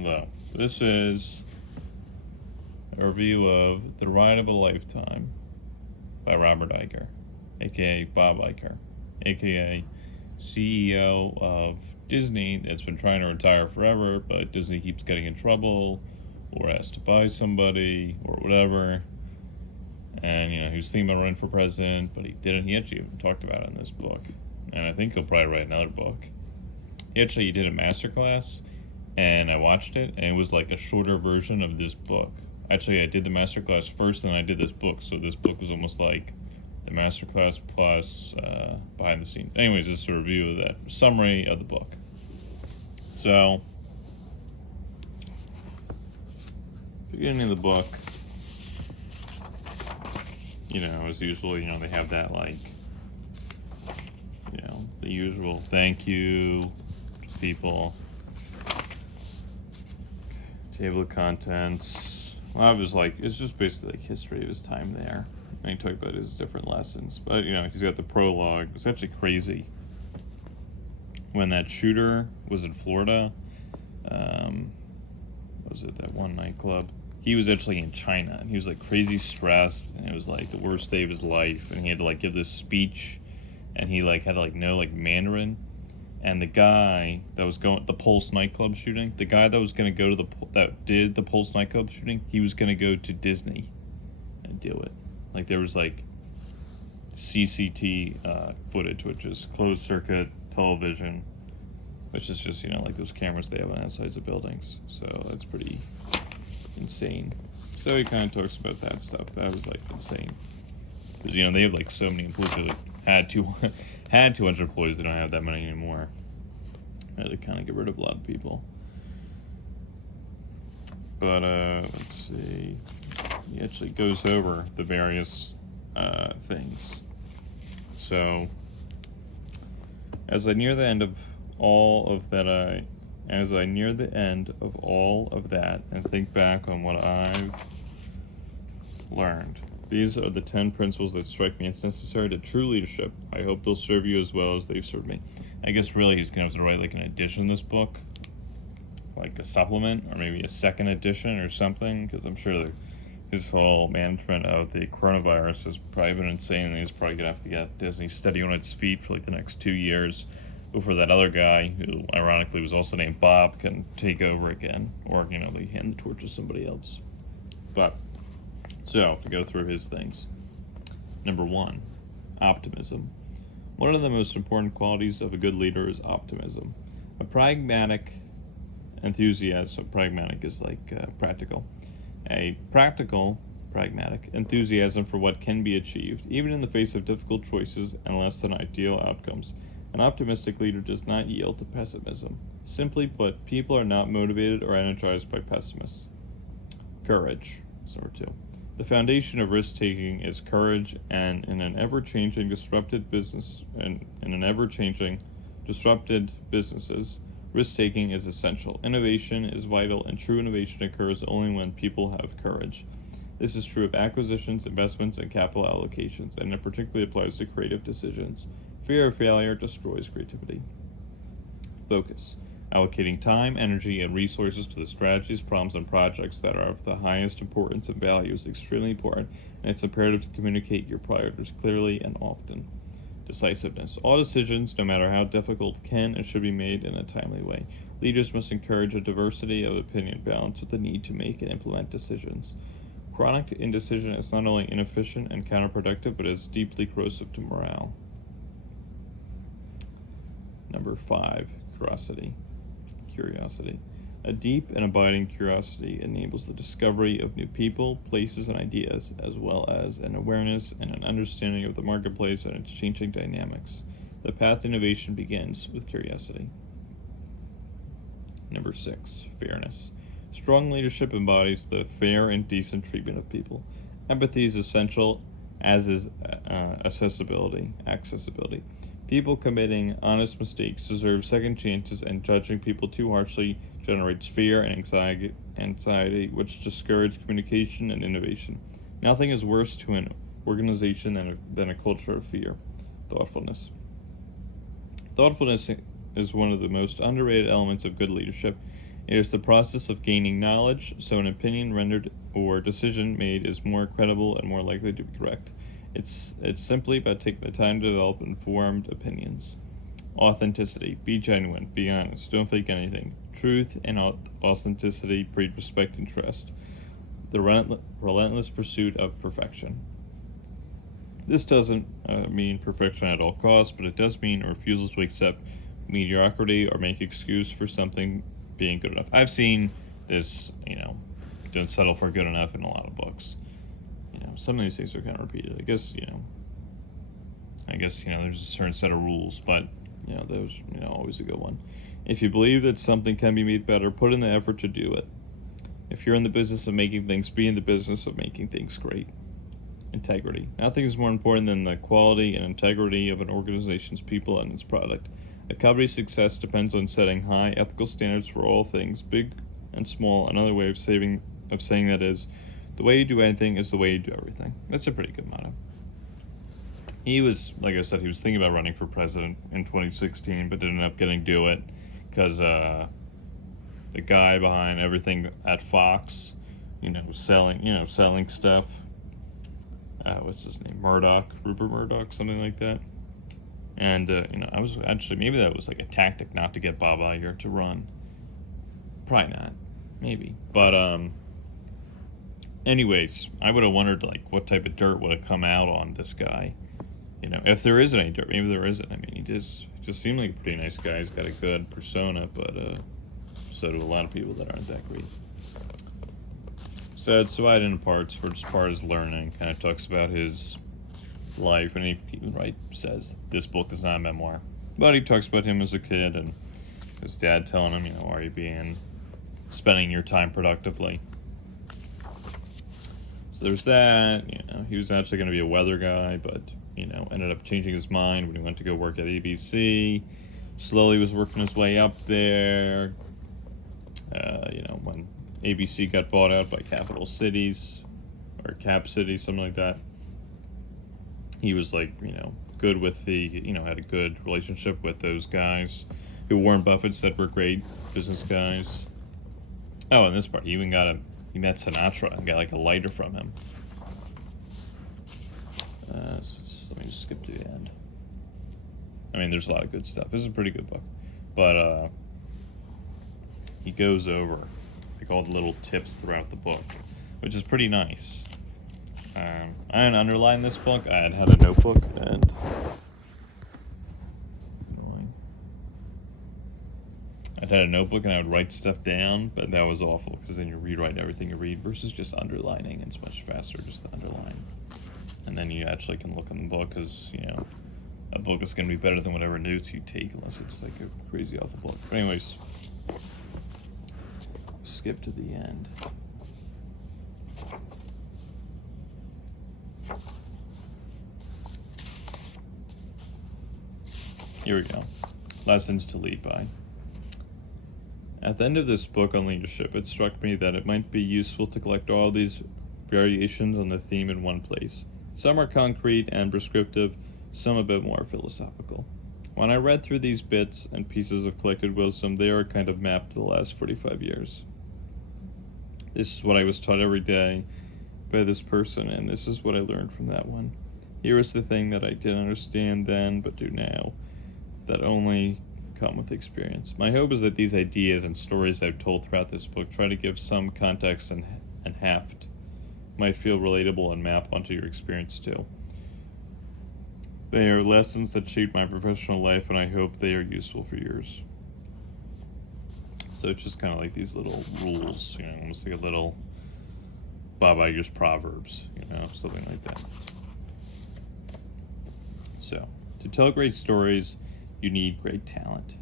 Hello. This is a review of The Ride of a Lifetime by Robert Iger, aka Bob Iger, aka CEO of Disney that's been trying to retire forever, but Disney keeps getting in trouble or has to buy somebody or whatever. And, he was thinking about running for president, but he didn't. He actually talked about it in this book. And I think he'll probably write another book. He did a masterclass, and I watched it, and it was like a shorter version of this book. Actually, I did the masterclass first, then I did this book. So this book was almost like the masterclass plus behind the scenes. Anyways, this is a review of that summary of the book. So, beginning of the book, as usual, they have that, the usual thank you to people, table of contents. A lot of his, it's just basically history of his time there. And he talked about his different lessons. But, he's got the prologue. It's actually crazy. When that shooter was in Florida, was it that one nightclub? He was actually in China, and he was crazy stressed, and it was the worst day of his life, and he had to give this speech, and he had to know Mandarin, and the guy that was the Pulse nightclub shooting, the guy that was going to go to that did the Pulse nightclub shooting, he was going to go to Disney and do it. There was CCT footage, which is closed circuit television, which is just those cameras they have on outsides of buildings. So that's pretty insane. So he kind of talks about that stuff. That was insane, because they have so many employees. They had 200 employees. They don't have that many anymore. They had to kind of get rid of a lot of people. But let's see. He actually goes over the various things. So as I near the end of all of that and think back on what I've learned, these are the 10 principles that strike me as necessary to true leadership. I hope they'll serve you as well as they've served me. I guess really he's going to have to write an edition of this book, a supplement, or maybe a second edition or something, because I'm sure his whole management of the coronavirus has probably been insane, and he's probably going to have to get Disney steady on its feet for the next 2 years before that other guy, who ironically was also named Bob, can take over again, or, they hand the torch to somebody else. But, so, to go through his things. Number 1, optimism. One of the most important qualities of a good leader is optimism. A pragmatic enthusiasm, pragmatic is practical. A practical, pragmatic enthusiasm for what can be achieved, even in the face of difficult choices and less than ideal outcomes. An optimistic leader does not yield to pessimism. Simply put, people are not motivated or energized by pessimists. Courage is number 2. The foundation of risk-taking is courage, and in an ever-changing, disrupted businesses, risk-taking is essential. Innovation is vital, and true innovation occurs only when people have courage. This is true of acquisitions, investments, and capital allocations, and it particularly applies to creative decisions. Fear of failure destroys creativity. Focus. Allocating time, energy, and resources to the strategies, problems, and projects that are of the highest importance and value is extremely important, and it's imperative to communicate your priorities clearly and often. Decisiveness. All decisions, no matter how difficult, can and should be made in a timely way. Leaders must encourage a diversity of opinion balanced with the need to make and implement decisions. Chronic indecision is not only inefficient and counterproductive, but is deeply corrosive to morale. Number 5, curiosity. A deep and abiding curiosity enables the discovery of new people, places, and ideas, as well as an awareness and an understanding of the marketplace and its changing dynamics. The path to innovation begins with curiosity. Number 6, fairness. Strong leadership embodies the fair and decent treatment of people. Empathy is essential, as is accessibility. People committing honest mistakes deserve second chances, and judging people too harshly generates fear and anxiety, which discourage communication and innovation. Nothing is worse to an organization than a culture of fear. Thoughtfulness. Thoughtfulness is one of the most underrated elements of good leadership. It is the process of gaining knowledge, so an opinion rendered or decision made is more credible and more likely to be correct. It's simply about taking the time to develop informed opinions. Authenticity. Be genuine. Be honest. Don't fake anything. Truth and authenticity breed respect and trust. The relentless pursuit of perfection. This doesn't mean perfection at all costs, but it does mean a refusal to accept mediocrity or make excuse for something being good enough. I've seen this, don't settle for good enough in a lot of books. Some of these things are kind of repeated. I guess there's a certain set of rules, but those, always a good one. If you believe that something can be made better, put in the effort to do it. If you're in the business of making things, be in the business of making things great. Integrity. Nothing is more important than the quality and integrity of an organization's people and its product. A company's success depends on setting high ethical standards for all things, big and small. Another way of saying that is, the way you do anything is the way you do everything. That's a pretty good motto. He was, like I said, he was thinking about running for president in 2016, but didn't end up getting to do it because the guy behind everything at Fox, selling stuff. What's his name? Rupert Murdoch, something like that. And, I was actually, maybe that was like a tactic not to get Bob Iger to run. Probably not. Maybe. But, anyways, I would have wondered, what type of dirt would have come out on this guy. If there isn't any dirt. Maybe there isn't. I mean, he just seemed like a pretty nice guy. He's got a good persona, but, so do a lot of people that aren't that great. So it's divided into parts. First part is learning. Kind of talks about his life, and he says this book is not a memoir, but he talks about him as a kid and his dad telling him, are you spending your time productively? So there's that. He was actually going to be a weather guy, but ended up changing his mind when he went to go work at ABC. Slowly was working his way up there. When ABC got bought out by Capital Cities or Cap Cities, something like that. He was good with had a good relationship with those guys who Warren Buffett said were great business guys. Oh, and this part, he met Sinatra and got a lighter from him. Let me just skip to the end. I mean, there's a lot of good stuff. This is a pretty good book. But he goes over all the little tips throughout the book, which is pretty nice. I didn't underline this book. I had a notebook, and I'd had a notebook and I would write stuff down, but that was awful because then you rewrite everything you read versus just underlining. It's much faster just to underline. And then you actually can look in the book because, a book is going to be better than whatever notes you take unless it's a crazy awful book. But anyways, skip to the end. Here we go. Lessons to lead by. At the end of this book on leadership, it struck me that it might be useful to collect all these variations on the theme in one place. Some are concrete and prescriptive, some a bit more philosophical. When I read through these bits and pieces of collected wisdom, they are kind of mapped to the last 45 years. This is what I was taught every day by this person, and this is what I learned from that one. Here is the thing that I didn't understand then, but do now, that only come with experience. My hope is that these ideas and stories I've told throughout this book try to give some context and heft, might feel relatable and map onto your experience too. They are lessons that shaped my professional life, and I hope they are useful for yours. So it's just kind of like these little rules, almost like a little Bob Iger's Proverbs, something like that. So, to tell great stories, you need great talent.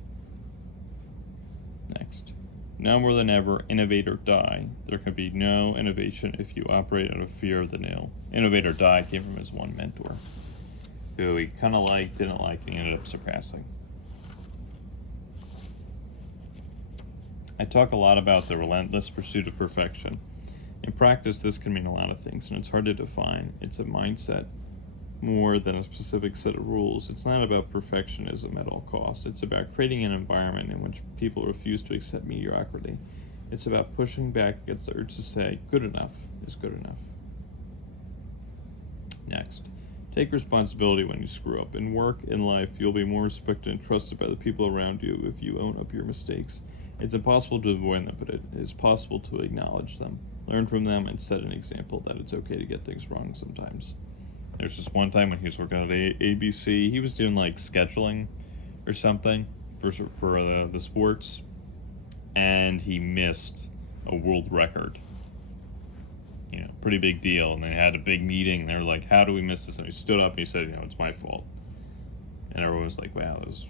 Next. Now more than ever, innovate or die. There can be no innovation if you operate out of fear of the new. Innovate or die came from his one mentor, who he kind of liked, didn't like, and he ended up surpassing. I talk a lot about the relentless pursuit of perfection. In practice, this can mean a lot of things, and it's hard to define. It's a mindset more than a specific set of rules. It's not about perfectionism at all costs. It's about creating an environment in which people refuse to accept mediocrity. It's about pushing back against the urge to say, good enough is good enough. Next, take responsibility when you screw up. In work, in life, you'll be more respected and trusted by the people around you if you own up your mistakes. It's impossible to avoid them, but it is possible to acknowledge them, learn from them, and set an example that it's okay to get things wrong sometimes. There's just one time when he was working at ABC, he was doing like scheduling or something for the sports, and he missed a world record. You know, pretty big deal. And they had a big meeting, and they were like, "How do we miss this?" And he stood up and he said, "It's my fault." And everyone was like, "Wow, that was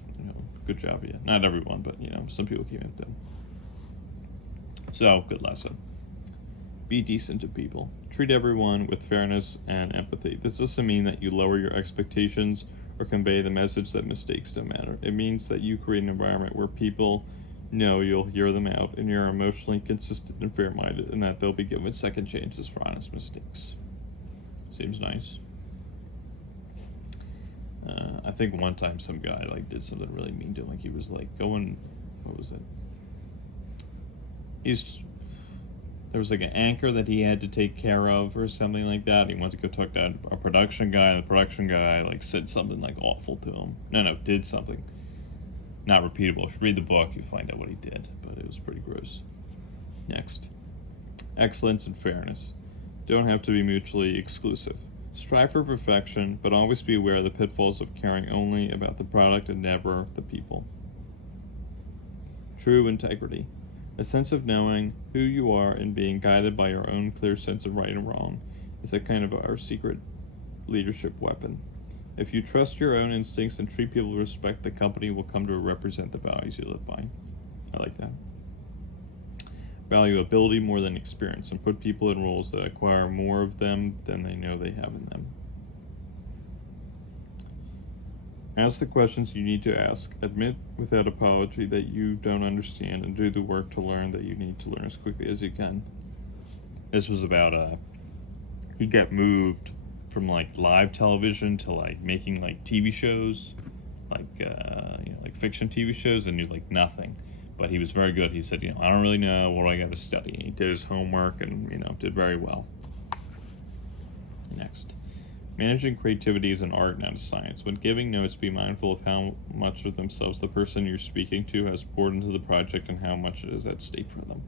good job, yeah." Not everyone, but some people came up to him. So, good lesson. Be decent to people. Treat everyone with fairness and empathy. This doesn't mean that you lower your expectations or convey the message that mistakes don't matter. It means that you create an environment where people know you'll hear them out and you're emotionally consistent and fair-minded, and that they'll be given second chances for honest mistakes. Seems nice. I think one time some guy did something really mean to him. He was going, what was it? There was an anchor that he had to take care of or something like that. He went to go talk to a production guy, and the production guy said something awful to him. No, did something not repeatable. If you read the book, you find out what he did, but it was pretty gross. Next, excellence and fairness don't have to be mutually exclusive. Strive for perfection, but always be aware of the pitfalls of caring only about the product and never the people. True integrity. A sense of knowing who you are and being guided by your own clear sense of right and wrong is a kind of our secret leadership weapon. If you trust your own instincts and treat people with respect, the company will come to represent the values you live by. I like that. Value ability more than experience, and put people in roles that acquire more of them than they know they have in them. Ask the questions you need to ask. Admit without apology that you don't understand, and do the work to learn that you need to learn as quickly as you can. This was about he got moved from live television to making TV shows, fiction TV shows, and knew nothing. But he was very good. He said, I don't really know what I got to study. And he did his homework and did very well. Next. Managing creativity is an art, not a science. When giving notes, be mindful of how much of themselves the person you're speaking to has poured into the project and how much it is at stake for them.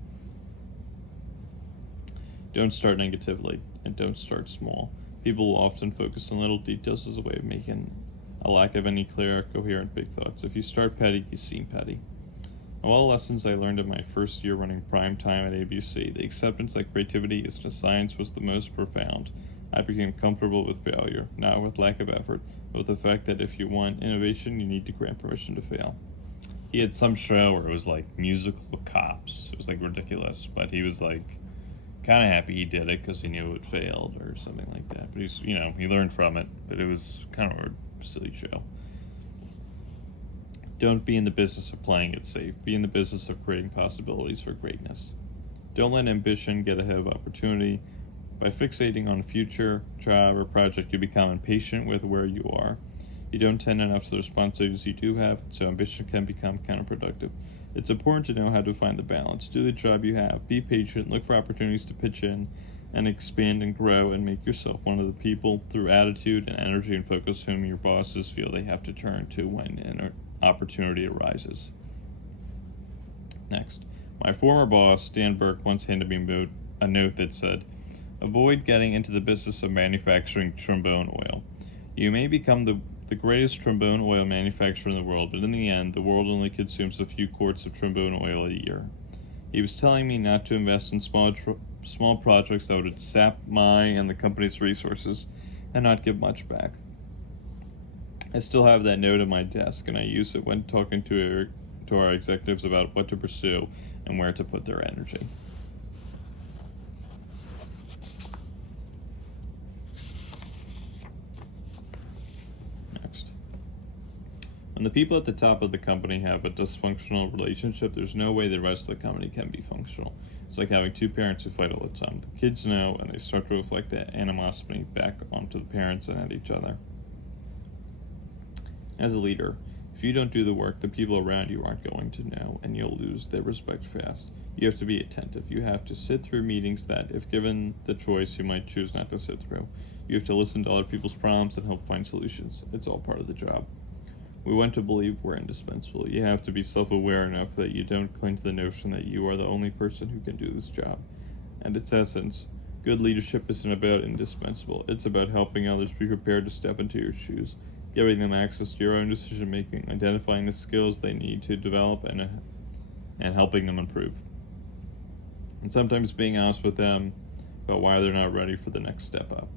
Don't start negatively, and don't start small. People will often focus on little details as a way of making a lack of any clear, coherent big thoughts. If you start petty, you seem petty. Of all the lessons I learned in my first year running prime time at ABC, the acceptance that creativity isn't a science was the most profound. I became comfortable with failure, not with lack of effort, but with the fact that if you want innovation, you need to grant permission to fail. He had some show where it was musical cops. It was ridiculous, but he was kind of happy he did it because he knew it failed or something like that. But he's, he learned from it, but it was kind of a silly show. Don't be in the business of playing it safe. Be in the business of creating possibilities for greatness. Don't let ambition get ahead of opportunity. By fixating on a future job or project, you become impatient with where you are. You don't tend enough to the responsibilities you do have, so ambition can become counterproductive. It's important to know how to find the balance. Do the job you have. Be patient. Look for opportunities to pitch in and expand and grow, and make yourself one of the people through attitude and energy and focus whom your bosses feel they have to turn to when an opportunity arises. Next. My former boss, Dan Burke, once handed me a note that said, avoid getting into the business of manufacturing trombone oil. You may become the greatest trombone oil manufacturer in the world, but in the end, the world only consumes a few quarts of trombone oil a year. He was telling me not to invest in small projects that would sap my and the company's resources and not give much back. I still have that note on my desk, and I use it when talking to our executives about what to pursue and where to put their energy. When the people at the top of the company have a dysfunctional relationship, there's no way the rest of the company can be functional. It's like having two parents who fight all the time. The kids know, and they start to reflect that animosity back onto the parents and at each other. As a leader, if you don't do the work, the people around you aren't going to know, and you'll lose their respect fast. You have to be attentive. You have to sit through meetings that, if given the choice, you might choose not to sit through. You have to listen to other people's problems and help find solutions. It's all part of the job. We want to believe we're indispensable. You have to be self-aware enough that you don't cling to the notion that you are the only person who can do this job. At its essence, good leadership isn't about indispensable. It's about helping others be prepared to step into your shoes, giving them access to your own decision-making, identifying the skills they need to develop, and helping them improve. And sometimes being honest with them about why they're not ready for the next step up.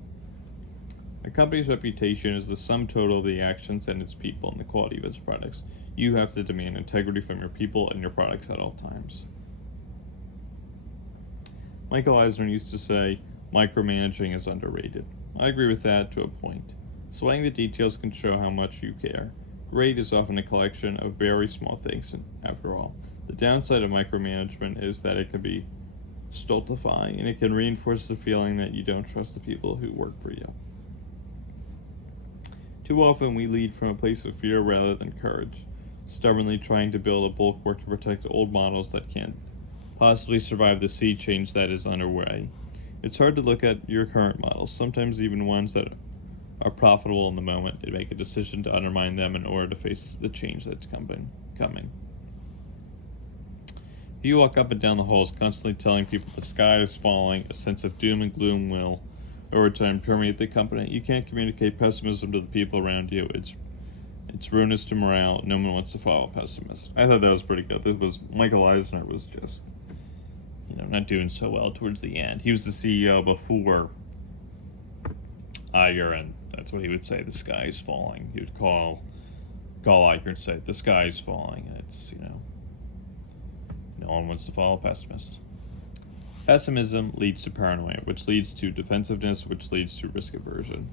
A company's reputation is the sum total of the actions and its people and the quality of its products. You have to demand integrity from your people and your products at all times. Michael Eisner used to say, micromanaging is underrated. I agree with that to a point. Swaying the details can show how much you care. Great is often a collection of very small things, after all. The downside of micromanagement is that it can be stultifying, and it can reinforce the feeling that you don't trust the people who work for you. Too often we lead from a place of fear rather than courage, stubbornly trying to build a bulwark to protect old models that can't possibly survive the sea change that is underway. It's hard to look at your current models, sometimes even ones that are profitable in the moment, and make a decision to undermine them in order to face the change that's coming. If you walk up and down the halls constantly telling people the sky is falling, a sense of doom and gloom will, over time, permeate the company. You can't communicate pessimism to the people around you. It's ruinous to morale. No one wants to follow a pessimist. I thought that was pretty good. This was Michael Eisner was just, not doing so well towards the end. He was the CEO before Iger, and that's what he would say. The sky is falling. He would call Iger and say, "The sky is falling." And it's no one wants to follow a pessimist. Pessimism leads to paranoia, which leads to defensiveness, which leads to risk aversion.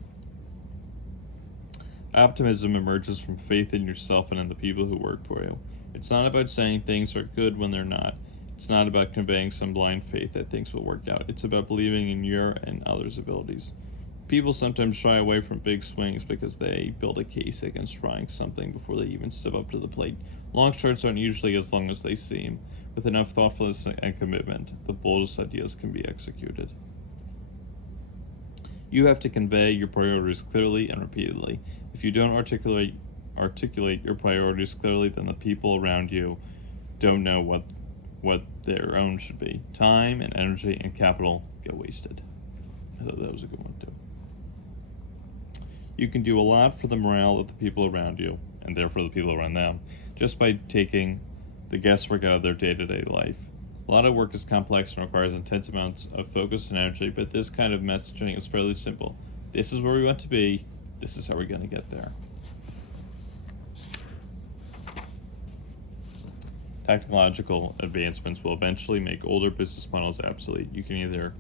Optimism emerges from faith in yourself and in the people who work for you. It's not about saying things are good when they're not. It's not about conveying some blind faith that things will work out. It's about believing in your and others' abilities. People sometimes shy away from big swings because they build a case against trying something before they even step up to the plate. Long shots aren't usually as long as they seem. With enough thoughtfulness and commitment, the boldest ideas can be executed. You have to convey your priorities clearly and repeatedly. If you don't articulate your priorities clearly, then the people around you don't know what their own should be. Time and energy and capital get wasted. I thought that was a good one too. You can do a lot for the morale of the people around you, and therefore the people around them, just by taking the guesswork out of their day-to-day life. A lot of work is complex and requires intense amounts of focus and energy, but this kind of messaging is fairly simple. This is where we want to be. This is how we're going to get there. Technological advancements will eventually make older business models obsolete. You can either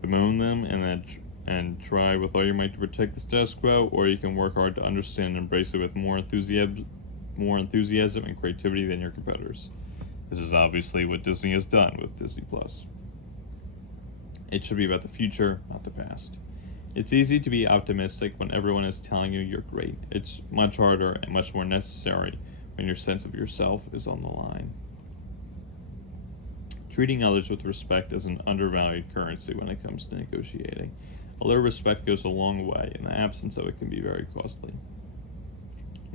bemoan them and try with all your might to protect the status quo, or you can work hard to understand and embrace it with more enthusiasm and creativity than your competitors. This is obviously what Disney has done with Disney+. It should be about the future, not the past. It's easy to be optimistic when everyone is telling you you're great. It's much harder and much more necessary when your sense of yourself is on the line. Treating others with respect is an undervalued currency when it comes to negotiating. A little respect goes a long way, and the absence of it can be very costly.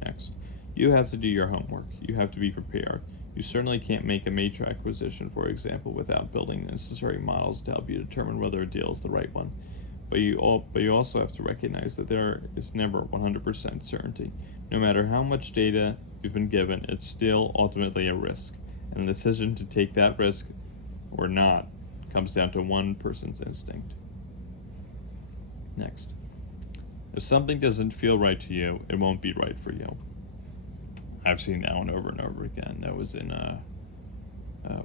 Next, you have to do your homework. You have to be prepared. You certainly can't make a major acquisition, for example, without building the necessary models to help you determine whether a deal is the right one. But you also have to recognize that there is never 100% certainty. No matter how much data you've been given, it's still ultimately a risk. And the decision to take that risk or not comes down to one person's instinct. Next, if something doesn't feel right to you, it won't be right for you. I've seen that one over and over again. That was in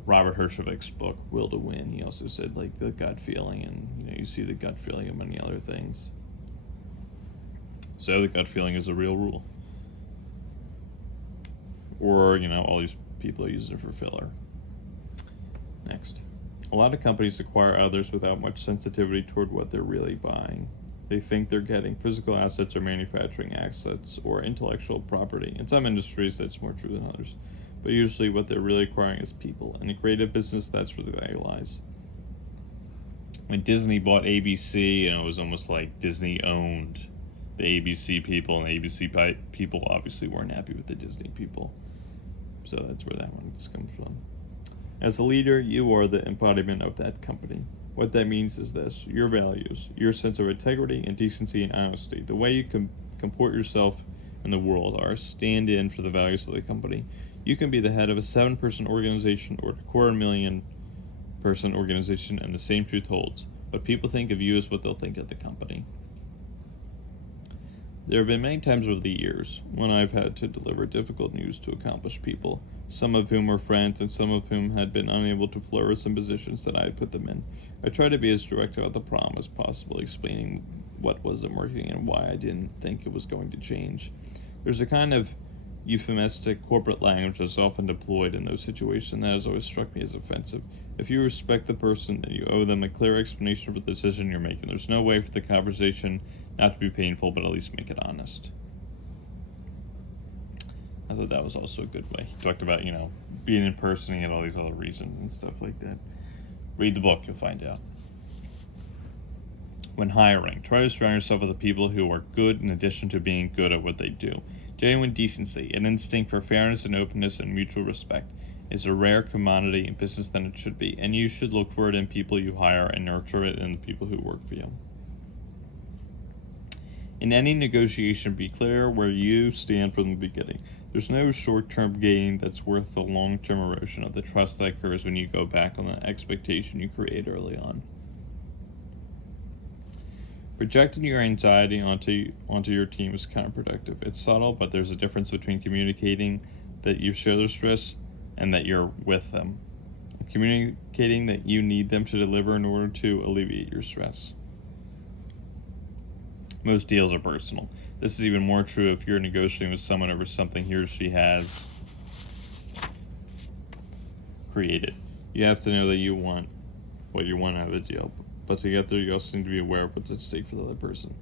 Robert Herjavaic's book, Will to Win. He also said the gut feeling, and you see the gut feeling of many other things. So the gut feeling is a real rule. or, all these people are using it for filler. Next. A lot of companies acquire others without much sensitivity toward what they're really buying. They think they're getting physical assets or manufacturing assets or intellectual property. In some industries, that's more true than others. But usually what they're really acquiring is people. In a creative business, that's where the value lies. When Disney bought ABC, it was almost like Disney owned the ABC people, and the ABC people obviously weren't happy with the Disney people. So that's where that one comes from. As a leader, you are the embodiment of that company. What that means is this: your values, your sense of integrity and decency and honesty, the way you comport yourself in the world are stand-in for the values of the company. You can be the head of a 7-person organization or a 250,000-person organization, and the same truth holds. What people think of you is what they'll think of the company. There have been many times over the years when I've had to deliver difficult news to accomplished people, some of whom were friends and some of whom had been unable to flourish in positions that I had put them in. I tried to be as direct about the problem as possible, explaining what wasn't working and why I didn't think it was going to change. There's a kind of euphemistic corporate language that's often deployed in those situations that has always struck me as offensive. If you respect the person, then you owe them a clear explanation for the decision you're making. There's no way for the conversation not to be painful, but at least make it honest. I thought that was also a good way. He talked about, being in person and all these other reasons and stuff like that. Read the book, you'll find out. When hiring, try to surround yourself with the people who are good in addition to being good at what they do. Genuine decency, an instinct for fairness and openness and mutual respect, is a rare commodity in business than it should be, and you should look for it in people you hire and nurture it in the people who work for you. In any negotiation, be clear where you stand from the beginning. There's no short-term gain that's worth the long-term erosion of the trust that occurs when you go back on the expectation you created early on. Projecting your anxiety onto your team is counterproductive. It's subtle, but there's a difference between communicating that you share their stress and that you're with them. Communicating that you need them to deliver in order to alleviate your stress. Most deals are personal. This is even more true if you're negotiating with someone over something he or she has created. You have to know that you want what you want out of the deal, but to get there, you also need to be aware of what's at stake for the other person.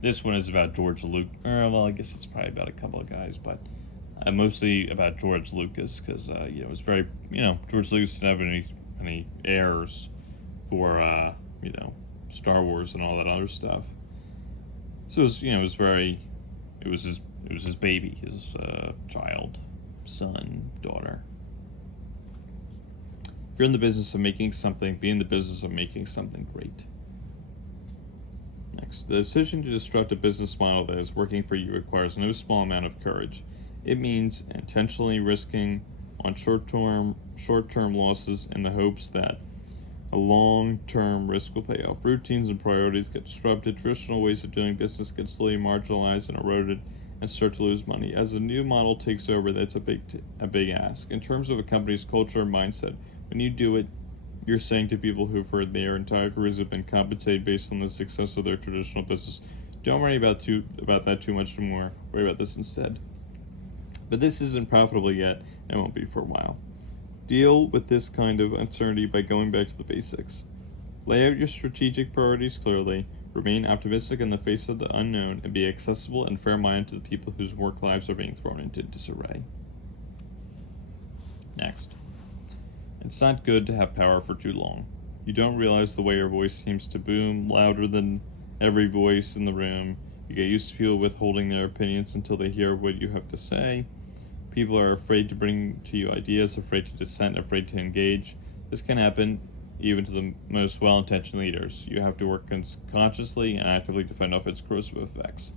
This one is about George Lucas. I guess it's probably about a couple of guys, but mostly about George Lucas because it was very, George Lucas didn't have any heirs for Star Wars and all that other stuff. So it was his baby, his child, son, daughter. If you're in the business of making something, be in the business of making something great. Next, the decision to disrupt a business model that is working for you requires no small amount of courage. It means intentionally risking on short-term losses in the hopes that a long-term risk will pay off. Routines and priorities get disrupted. Traditional ways of doing business get slowly marginalized and eroded and start to lose money. As a new model takes over, that's a big ask. In terms of a company's culture and mindset, when you do it, you're saying to people who've heard their entire careers have been compensated based on the success of their traditional business, don't worry about that too much more. Worry about this instead. But this isn't profitable yet, and won't be for a while. Deal with this kind of uncertainty by going back to the basics. Lay out your strategic priorities clearly, remain optimistic in the face of the unknown, and be accessible and fair-minded to the people whose work lives are being thrown into disarray. Next. It's not good to have power for too long. You don't realize the way your voice seems to boom louder than every voice in the room. You get used to people withholding their opinions until they hear what you have to say. People are afraid to bring to you ideas, afraid to dissent, afraid to engage. This can happen even to the most well-intentioned leaders. You have to work consciously and actively to fend off its corrosive effects.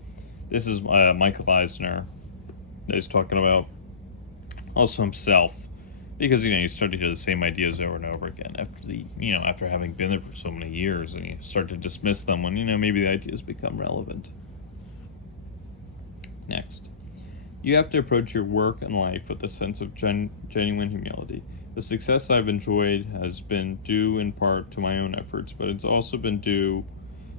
This is Michael Eisner that he's talking about also himself, because you start to hear the same ideas over and over again after having been there for so many years, and you start to dismiss them when maybe the ideas become relevant. Next. You have to approach your work and life with a sense of genuine humility. The success I've enjoyed has been due in part to my own efforts, but it's also been due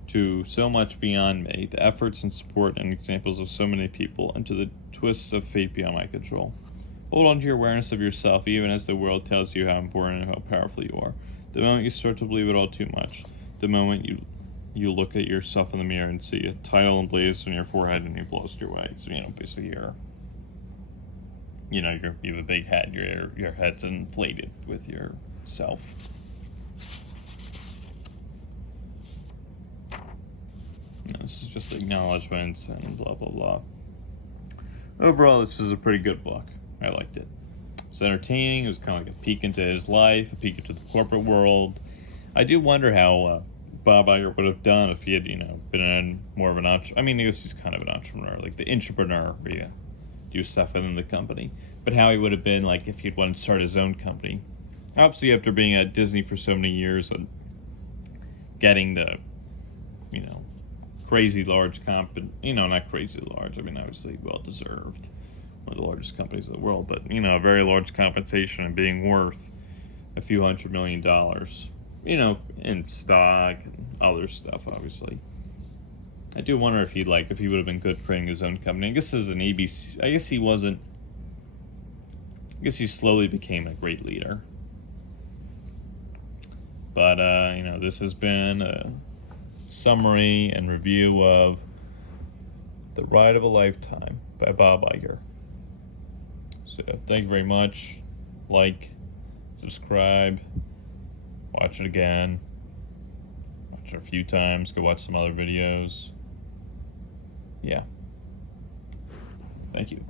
to so much beyond me, the efforts and support and examples of so many people, and to the twists of fate beyond my control. Hold on to your awareness of yourself, even as the world tells you how important and how powerful you are. The moment you start to believe it all too much, the moment you look at yourself in the mirror and see a title emblazoned on your forehead and you've lost your way. So, basically you have a big head, your head's inflated with yourself. This is just acknowledgments and blah, blah, blah. Overall, this is a pretty good book. I liked it. It's entertaining. It was kind of like a peek into his life, a peek into the corporate world. I do wonder how Bob Iger would have done if he had, been in more of an entrepreneur. I mean, I guess he's kind of an entrepreneur, like the entrepreneur, where you do stuff within the company. But how he would have been, like, if he'd wanted to start his own company. Obviously, after being at Disney for so many years and getting the, crazy large not crazy large, I mean, obviously well-deserved, one of the largest companies in the world, but, a very large compensation and being worth a few $100 million, in stock and other stuff, obviously. I do wonder if he would have been good creating his own company. I guess as an ABC, I guess he wasn't, I guess he slowly became a great leader. But, this has been a summary and review of The Ride of a Lifetime by Bob Iger. So thank you very much. Like, subscribe, watch it again, watch it a few times, go watch some other videos. Yeah. Thank you.